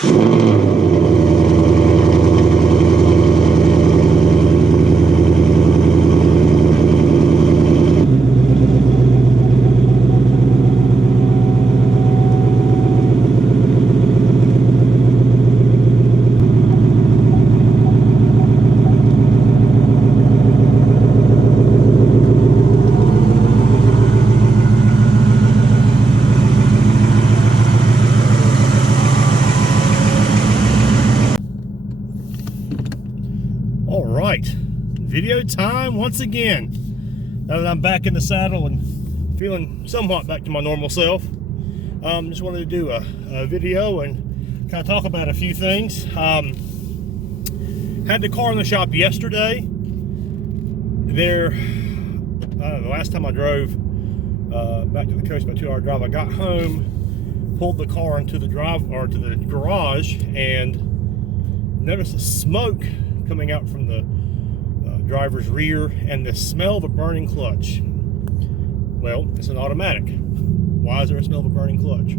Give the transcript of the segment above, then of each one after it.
All right, video time once again. Now that I'm back in the saddle and feeling somewhat back to my normal self, just wanted to do a video and kind of talk about a few things. Had the car in the shop yesterday. The last time I drove back to the coast, about a 2-hour drive, I got home, pulled the car into the to the garage, and noticed the smoke coming out from the driver's rear and the smell of a burning clutch. Well, it's an automatic. Why is there a smell of a burning clutch?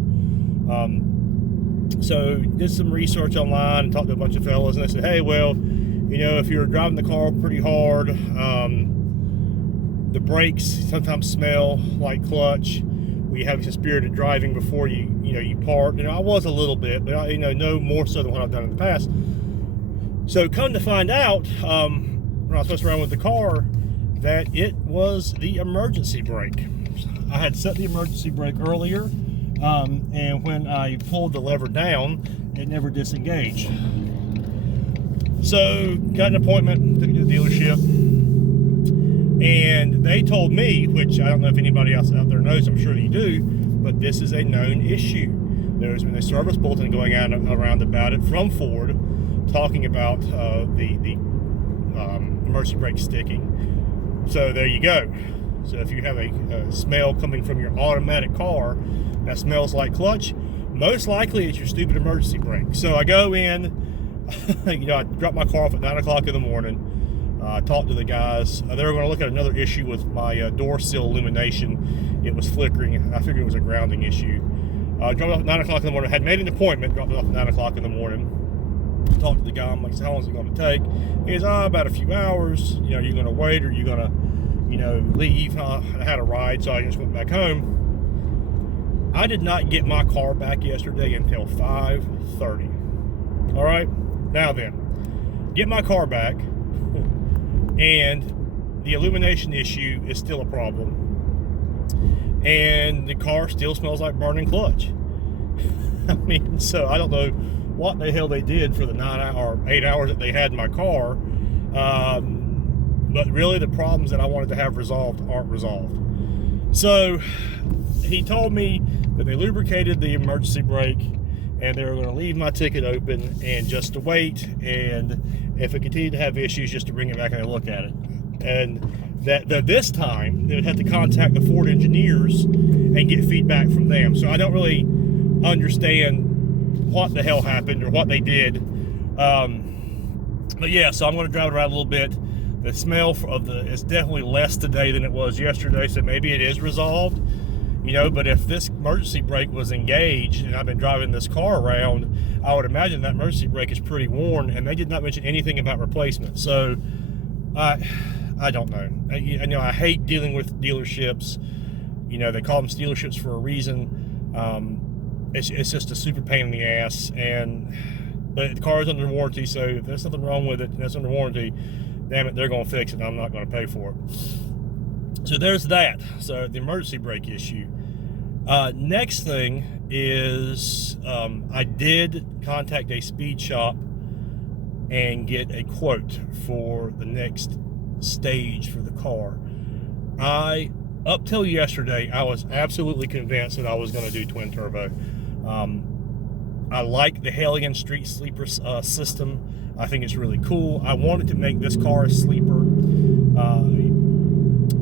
So did some research online and talked to a bunch of fellas, and they said, hey, well, you know, if you're driving the car pretty hard, the brakes sometimes smell like clutch. We have some spirited driving before you park. You know, I was a little bit, but I no more so than what I've done in the past. So come to find out, when I was supposed to run with the car, that it was the emergency brake. I had set the emergency brake earlier, and when I pulled the lever down, it never disengaged. So got an appointment, took it to the dealership, and they told me, which I don't know if anybody else out there knows, I'm sure you do, but this is a known issue. There's been a service bulletin going out around about it from Ford, talking about the emergency brake sticking. So there you go. So if you have a smell coming from your automatic car that smells like clutch, most likely it's your stupid emergency brake. So I go in, I drop my car off at 9 o'clock in the morning. Talked to the guys. They were going to look at another issue with my door sill illumination. It was flickering. I figured it was a grounding issue. Dropped off at 9 o'clock in the morning. Had made an appointment. Dropped it off at 9 o'clock in the morning. Talked to the guy. I'm like, so how long is it going to take? He goes, about a few hours. You're going to wait, or you're going to, leave. I had a ride, so I just went back home. I did not get my car back yesterday until 5:30. All right. Now then, get my car back, and the illumination issue is still a problem, and the car still smells like burning clutch. I mean, so I don't know what the hell they did for the 8 hours that they had in my car, but really the problems that I wanted to have resolved aren't resolved. So he told me that they lubricated the emergency brake, and they were going to leave my ticket open and just to wait, and if it continued to have issues, just to bring it back and look at it. And that this time they would have to contact the Ford engineers and get feedback from them. So I don't really understand what the hell happened or what they did. But yeah, so I'm going to drive it around a little bit. The smell is definitely less today than it was yesterday, so maybe it is resolved. But if this emergency brake was engaged and I've been driving this car around, I would imagine that emergency brake is pretty worn, and they did not mention anything about replacement. So I don't know. I hate dealing with dealerships. They call them dealerships for a reason. It's just a super pain in the ass, but the car is under warranty, so if there's something wrong with it and it's under warranty, damn it, they're going to fix it, and I'm not going to pay for it. So there's that. So the emergency brake issue. Next thing is I did contact a speed shop and get a quote for the next stage for the car. Up till yesterday, I was absolutely convinced that I was going to do twin turbo. I like the Hellion Street Sleeper system. I think it's really cool. I wanted to make this car a sleeper.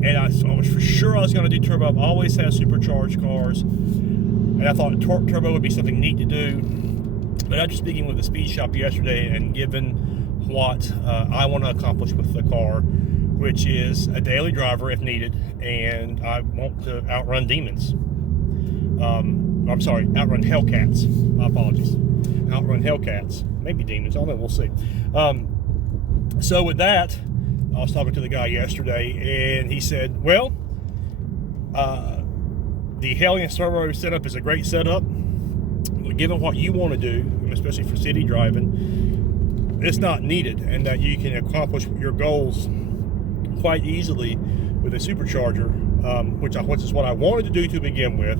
And I was for sure I was going to do turbo. I've always had supercharged cars, and I thought turbo would be something neat to do. But after speaking with the speed shop yesterday, and given what I want to accomplish with the car, which is a daily driver if needed, and I want to outrun demons. I'm sorry, outrun Hellcats. My apologies. Outrun Hellcats. Maybe demons. I don't know. We'll see. So with that, I was talking to the guy yesterday, and he said, well, the Hellion servo setup is a great setup. But given what you want to do, especially for city driving, it's not needed, and that you can accomplish your goals quite easily with a supercharger, which is what I wanted to do to begin with.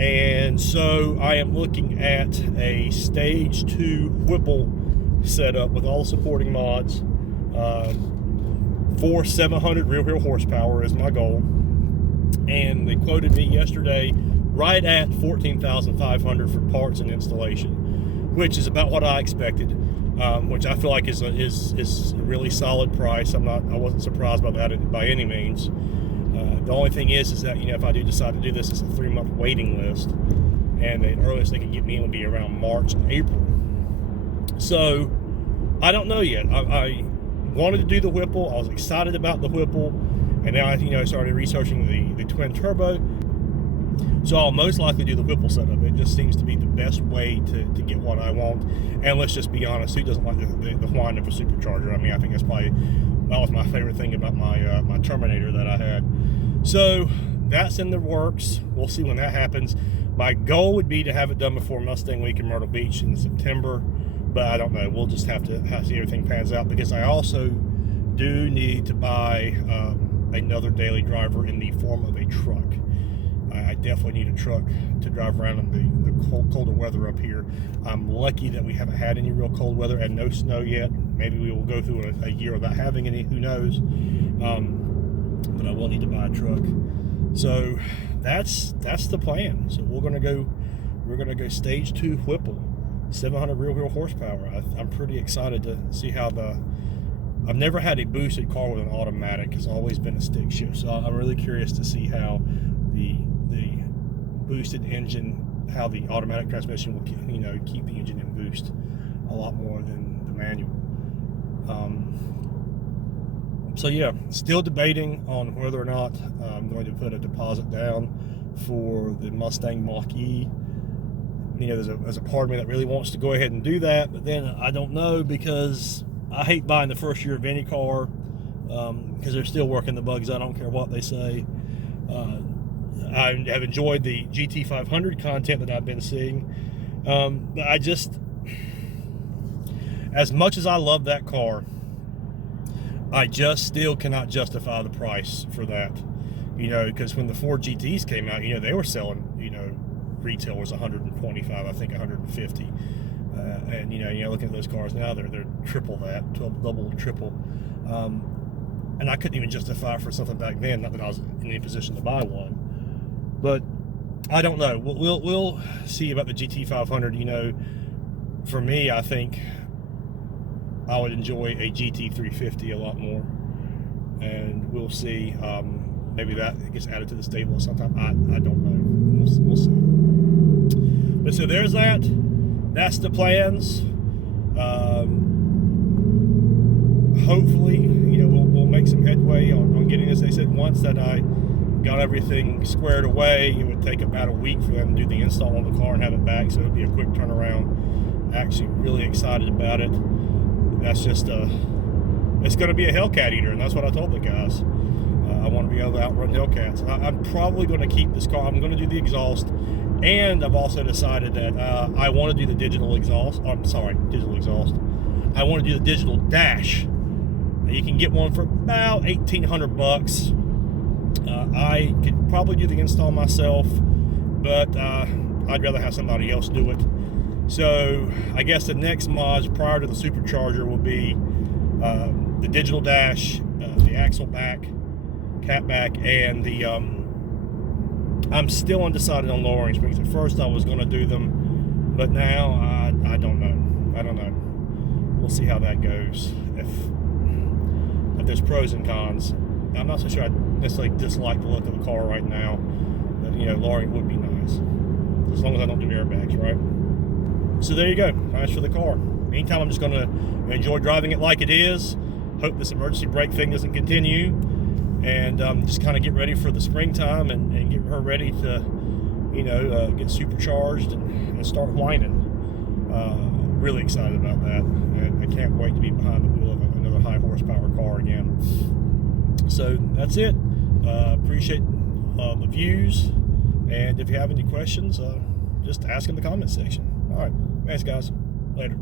And so I am looking at a stage 2 Whipple setup with all supporting mods. For 700 rear wheel horsepower is my goal, and they quoted me yesterday right at $14,500 for parts and installation, which is about what I expected, which I feel like is a really solid price. I wasn't surprised by that by any means. The only thing is that, you know, if I do decide to do this, it's a 3-month waiting list, and the earliest they can get me in will be around March, April. So I don't know yet. I wanted to do the Whipple. I was excited about the Whipple, and now I started researching the twin turbo. So I'll most likely do the Whipple setup. It just seems to be the best way to get what I want. And let's just be honest, who doesn't like the whine of a supercharger? I mean, I think that was my favorite thing about my Terminator that I had. So that's in the works. We'll see when that happens. My goal would be to have it done before Mustang Week in Myrtle Beach in September, but I don't know. We'll just have to see everything pans out, because I also do need to buy another daily driver in the form of a truck. I definitely need a truck to drive around in the colder weather up here. I'm lucky that we haven't had any real cold weather and no snow yet. Maybe we will go through a year without having any, who knows. But I will need to buy a truck. So that's the plan. So we're gonna go stage 2 Whipple, 700 rear wheel horsepower. I'm pretty excited to see how I've never had a boosted car with an automatic. It's always been a stick shift. So I'm really curious to see how the boosted engine, how the automatic transmission will keep the engine in boost a lot more than the manual. So yeah, still debating on whether or not I'm going to put a deposit down for the Mustang Mach-E. There's a part of me that really wants to go ahead and do that, but then I don't know, because I hate buying the first year of any car, because they're still working the bugs. I don't care what they say. I have enjoyed the GT 500 content that I've been seeing, but as much as I love that car, I just still cannot justify the price for that. Because when the Ford GTs came out, they were selling, retail was 125, I think 150. And looking at those cars now, they're triple that, double, triple. And I couldn't even justify it for something back then. Not that I was in any position to buy one, but I don't know. We'll see about the GT 500. For me, I think I would enjoy a GT 350 a lot more, and we'll see. Maybe that gets added to the stable sometime. I don't know. We'll see. But so there's that. That's the plans. Hopefully, we'll make some headway on getting this. They said once that I got everything squared away, it would take about a week for them to do the install on the car and have it back, so it'll be a quick turnaround. Actually really excited about it. That's just it's going to be a Hellcat eater, and that's what I told the guys. I want to be able to outrun Hellcats. I'm probably going to keep this car. I'm going to do the exhaust, and I've also decided that I want to do the digital exhaust. Digital exhaust. I want to do the digital dash. You can get one for about $1,800. I could probably do the install myself, but I'd rather have somebody else do it. So I guess the next mods prior to the supercharger will be the digital dash, the axle back, cat back, and the I'm still undecided on lowering springs. At first I was going to do them, but now I don't know. We'll see how that goes. If there's pros and cons. I'm not so sure I necessarily dislike the look of the car right now, but lowering would be nice, as long as I don't do airbags, right? So there you go. Nice for the car. Meantime, I'm just going to enjoy driving it like it is. Hope this emergency brake thing doesn't continue, and just kind of get ready for the springtime and get her ready to you know, get supercharged and start whining. Really excited about that, and I can't wait to be behind the wheel of another high horsepower car again. So that's it. Appreciate the views, and if you have any questions, just ask in the comment section. All right, thanks guys. Later.